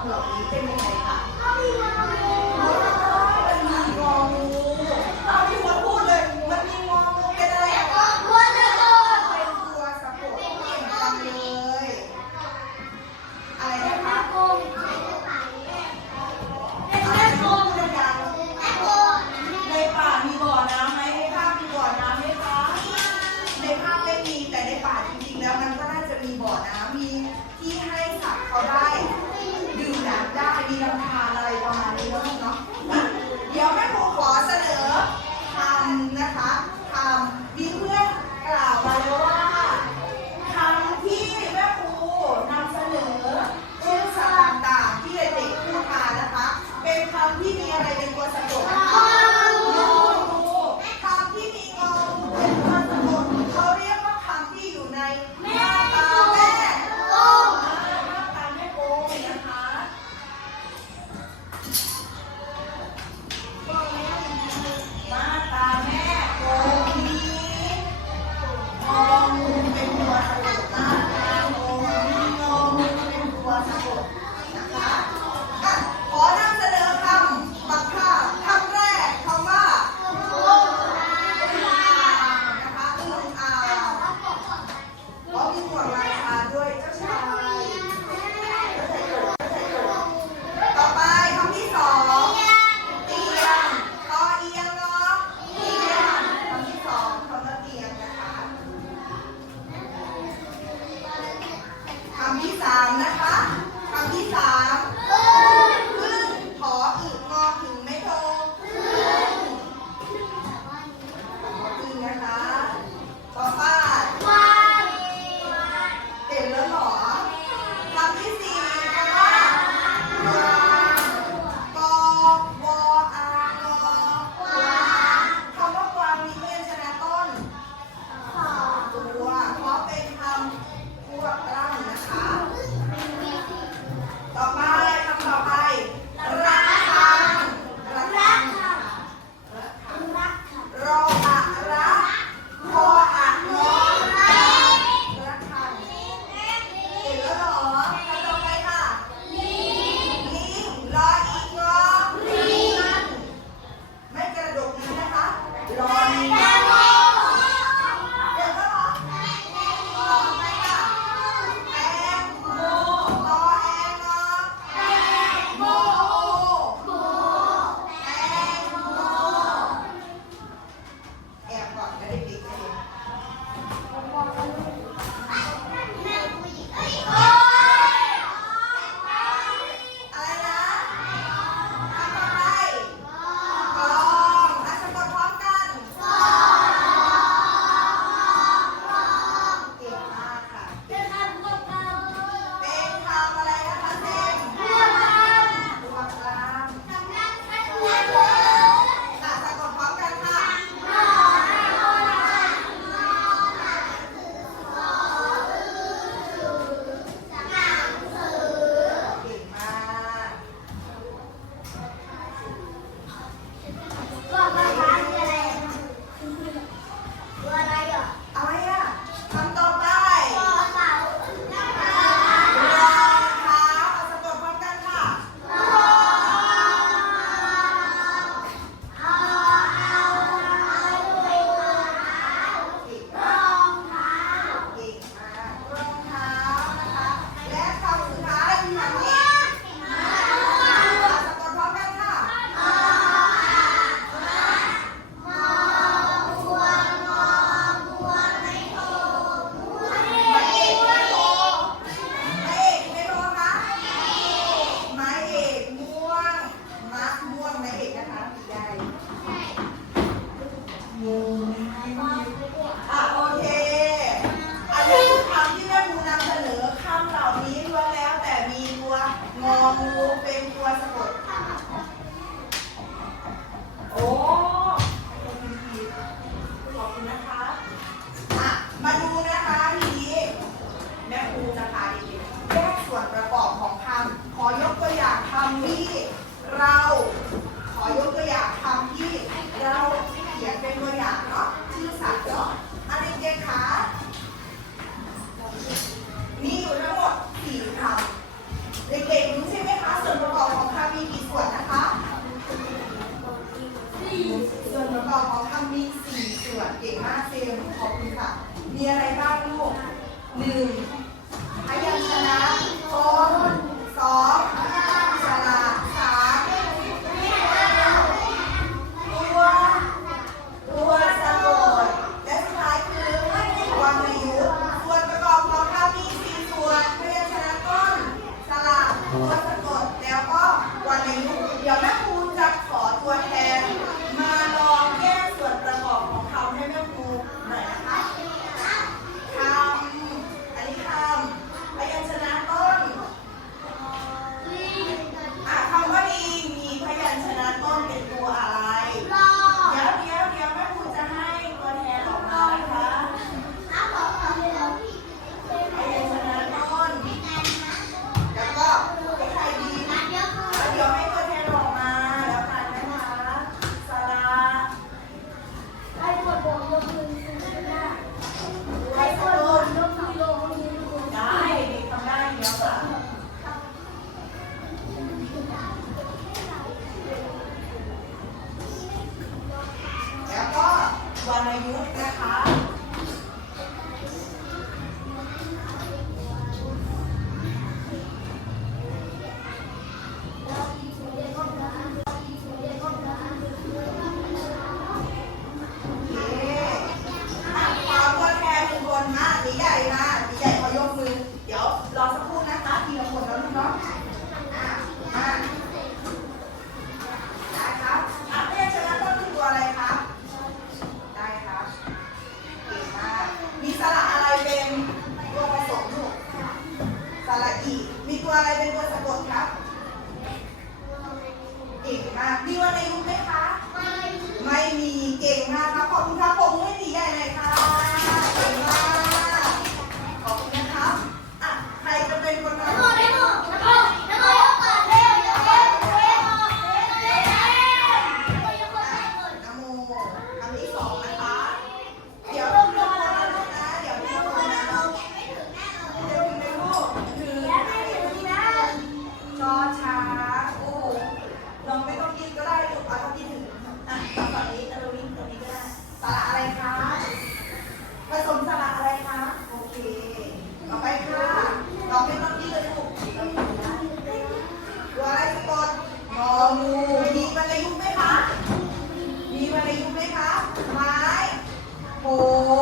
ำเหล่านี้เป็นยังไง โ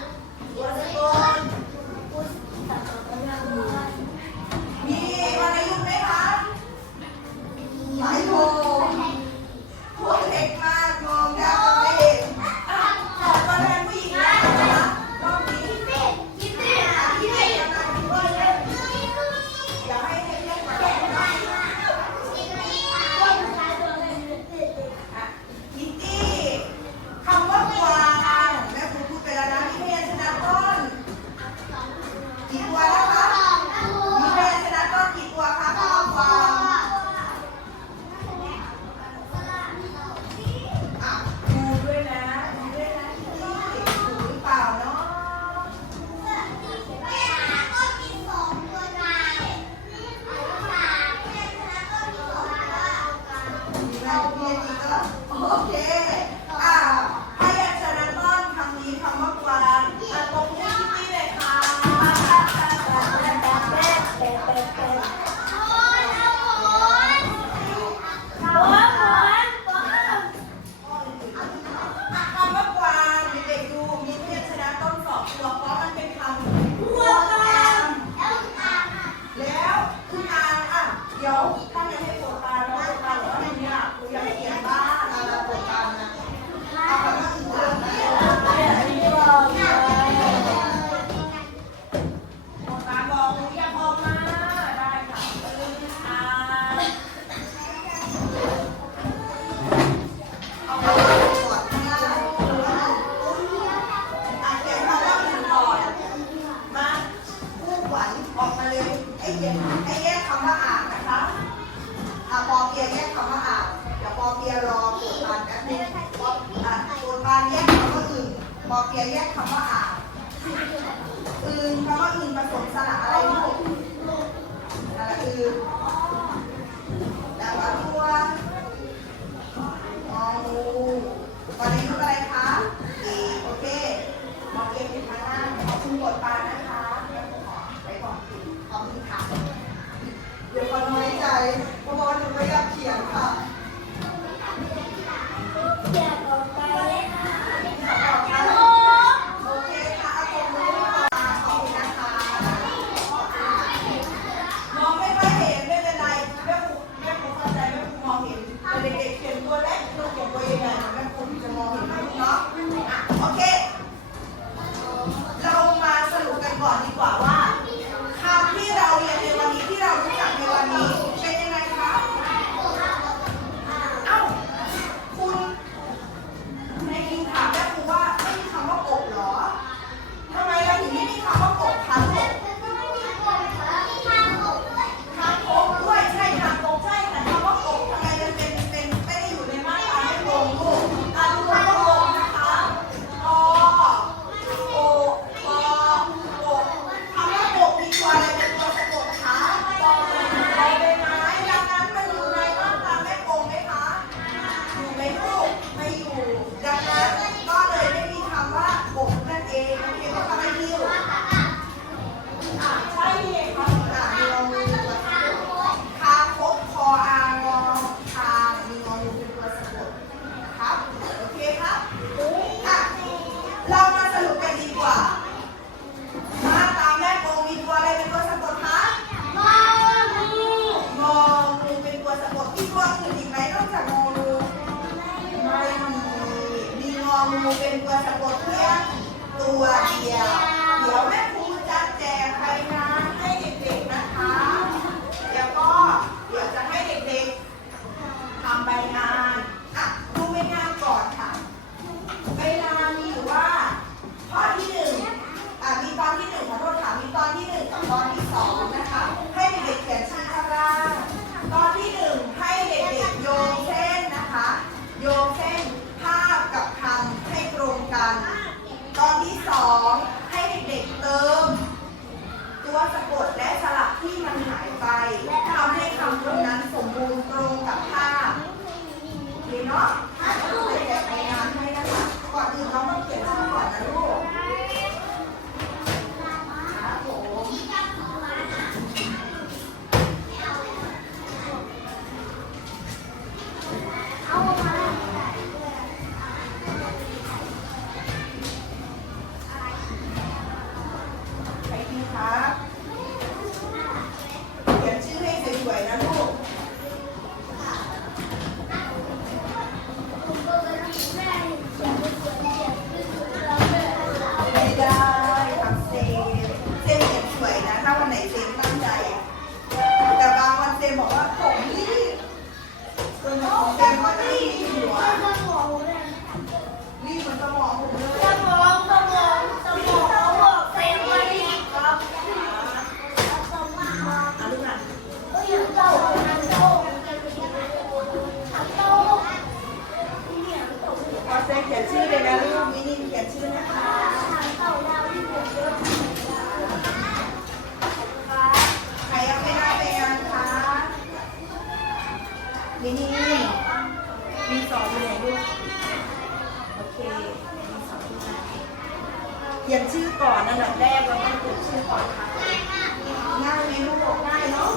วัญออกมาเลยไอ้แยกไอ้แยกคำว่าอ่านนะคะอ่าปอเปียแยกคำว่าอ่านเดี๋ยวปอเปียรอปูปานแป๊บนึงปออ่าปูปานแยกคำว่าอื่นปอเปียแยกคำว่าอ่านอึ่งคำว่าอื่นผสมสระอะไรลูกอะไรอึ่งแล้วก็ตัวองูตอนนี้คืออะไรคะโอเคปองเก็บอยู่ทางล่านขอบคุณบทบานนะ คนน้อยใจเพราะว่าหนูไม่อยากเขียนค่ะ ขียนชื่อก่อนอันดับแรกเราต้องเขียนชื่อก่อนค่ะง่ายไหมลูกง่ายเนาะ